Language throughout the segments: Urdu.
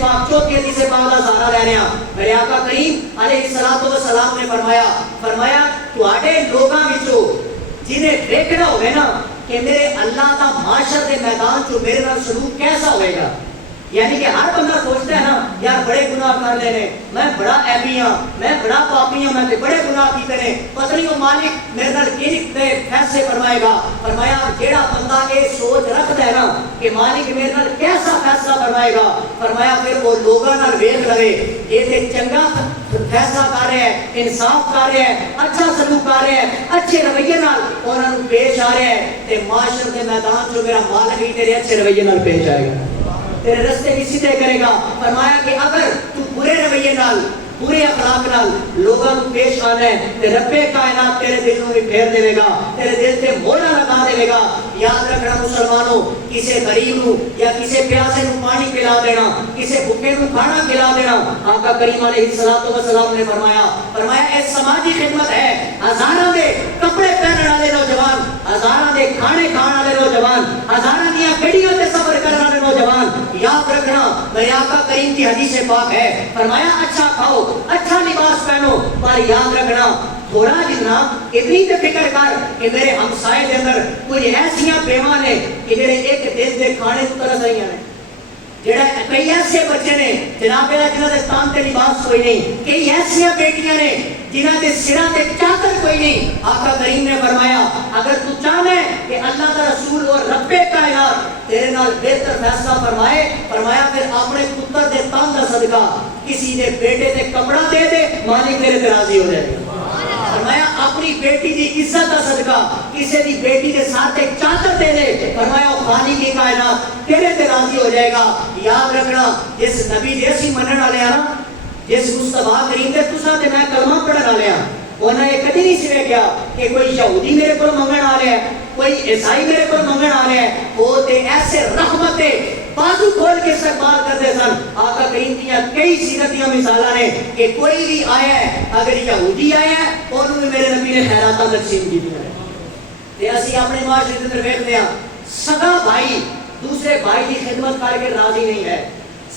پاک چوتھی حدیث پاک دا سہارا لے رہے ہیں. میرے آقا کریم علیہ الصلوۃ والسلام نے فرمایا تواڈے لوگاں وچوں جنہیں دیکھنا ہوئے نا کہ میرے اللہ کا معاشر کے میدان چ میرے نال سلوک کیسا ہوئے گا. یعنی کہ ہر بندہ سوچتا ہے نا یار بڑے گناہ کر لے نے, میں بڑا ایبی ہاں, میں بڑا پاپی ہاں, میں بڑے گناہ کیتے نے, پتہ نہیں وہ مالک میرے نال کینے فیصلے فرمائے گا. فرمایا جیڑا بندہ یہ سوچ رکھتا ہے نا کہ مالک میرے نال کیسا فیصلہ فرمائے گا, فرمایا پھر وہ لوگاں نال ویکھ لے یہ تے چنگا فیصلہ کر رہے ہیں, انصاف کر رہے ہیں, اچھا سلوک کر رہے ہیں, اچھے رویے نال انہاں نوں پیش آ رہے ہیں, تے معاشر کے میدان جو میرا مالک ہی تیرے اچھے رویے نال پیش آئے گا, تیرے رستے بھی سیدھے کرے گا. فرمایا کہ اگر تو برے رویے نال برے اخلاق نال لوگوں کو پیش آنا ہے تے رب کائنات تیرے دل کو بھی پھیر دے گا, تیرے دل تے موہر لگا دے گا. یاد رکھنا مسلمانوں, کسی غریب نو یا کسی پیاسے نو پانی پلا دینا, کسی بھوکے نو کھانا کھلا دینا, آقا کریم علیہ الصلوۃ والسلام نے فرمایا اے سماجی خدمت ہے. ہزاراں دے کپڑے پہننے والے نوجوان, ہزاراں دے کھانے کھان والے نوجوان, ہزاراں دی گڈیاں تے سفر کرنے والے نوجوان, یاد رکھنا میرے آقا کریم کی حدیث پاک ہے. فرمایا اچھا کھاؤ, اچھا لباس پہنو, پر یاد رکھنا تھوڑا جتنا اتنی تے فکر کر کہ میرے ہمسائے دے اندر کوئی ایسیاں بیواں نے کہ جڑے ایک دن دے کھانے تو ترس رہی ہیں, جڑا کئی ایسے بچے نے جناب جنہاں دے تان تے لباس کوئی نہیں, کئی ایسیاں بیٹیاں نے جنہاں دے سراں تے چادر کوئی نہیں. آقا کریم نے فرمایا اگر تو چاہے کہ اللہ کا رسول اور رب کائنات تیرے نال بہتر فیصلہ فرمایا پھر اپنے پتر دے تان دا صدقہ کسی دے بیٹے تے کپڑا دے دے, مالک تیرے تے راضی ہو جائے گا. فرمایا اپنی بیٹی دی عزت دا صدقہ کسی دی بیٹی دے ساتھ ایک چادر دے دے, فرمایا وہ خالق کی کائنات تیرے تے راضی ہو جائے گا. یاد رکھنا جس نبی دے اسی منن والے ہاں, جس مصطفیٰ کریم دے تساں تے میں کلمہ پڑھن والے ہاں, انہاں یہ کدی نہیں سنے کیا کہ کوئی یہودی میرے کو منگن آ رہا ہے, کوئی عیسائی میرے کو منگن آ رہا ہے. وہ تے ایسے رحمت بازو کھول کے استقبال کرتے سن. آقا کریم کی کئی سیرتیاں مثالاں نے کہ کوئی بھی آیا ہے, اگر یہودی آیا ہے انہوں نے میرے نبی نے خیراتاں تقسیم کی ہیں. تے اسی اپنے معاشرے کے اندر ویکھدے ہاں سگا بھائی دوسرے بھائی کی خدمت کر کے راضی نہیں ہے,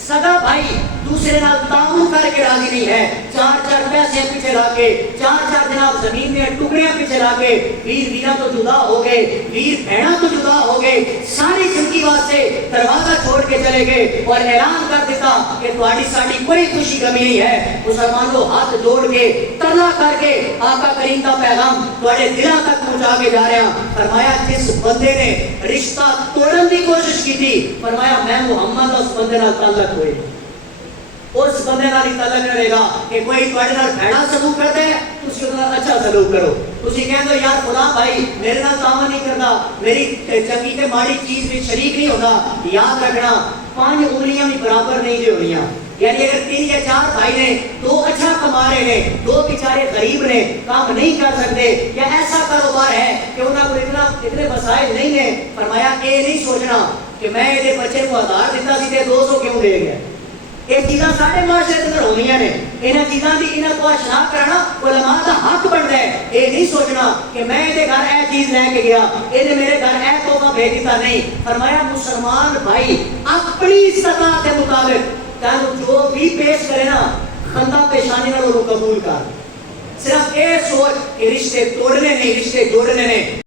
سگا بھائی دوسرے نال تعاون کر کے راضی نہیں ہے, چار پیسے پیچھے لا کے, چار جناب زمین میں ٹکڑے پیچھے لا کے ویر ویراں تو جدا ہو گئے, ویر بہناں تو جدا ہو گئے, ساری زندگی واسطے دروازہ چھوڑ کے چلے گئے اور اعلان کر دیتا کہ تہاڈی ساڈی کوئی خوشی کمی نہیں ہے. مسلمانوں ہاتھ جوڑ کے ترلا کر کے آقا کریم کا پیغام تہاڈے دلاں تک پہنچا کے جا رہے ہیں. فرمایا جس بندے نے رشتہ توڑن کی کوشش کی تھی, فرمایا میں محمد اس بندے نال تعلق ہوئے, اس بندے نال ہی تعلق رہے گا. کہ کوئی تہاڈے نال بھڑا سلوک کرتا ہے تسی اس نال اچھا سلوک کرو, تسی کہہ دو یار فلاں بھائی میرے نال تعاون نہیں کردا, میری چنگی تے ماڑی چیز میں شریک نہیں ہوتا. یاد رکھنا 5 انگلیاں بھی برابر نہیں ہونیاں. یعنی اگر 3 یا 4 بھائی نے, 2 اچھا کما رہے ہیں, 2 بیچارے غریب نے کام نہیں کر سکتے, یا ایسا کاروبار ہے کہ انہاں کو اتنے وسائل نہیں ہیں, فرمایا اے نہیں سوچنا کہ میں یہ بچے کو 1000 دیتا سی تے 200 کیوں دے گیا. یہ چیزاں سارے معاشرے کے اندر ہونی نے, انہاں چیزاں دی انہاں کو اشنا کرنا علماء کا حق بنتا ہے. یہ نہیں سوچنا کہ میں یہ گھر اے چیز لے کے گیا, یہ میرے گھر اے تحفہ بھیج دیتا, نہیں. فرمایا مسلمان بھائی اپنی استطاعت کے مطابق جو بھی پیش کرے نا خندہ پیشانی نال وہ قبول کر. صرف یہ سوچ کہ رشتے توڑنے نہیں رشتے جوڑنے نے.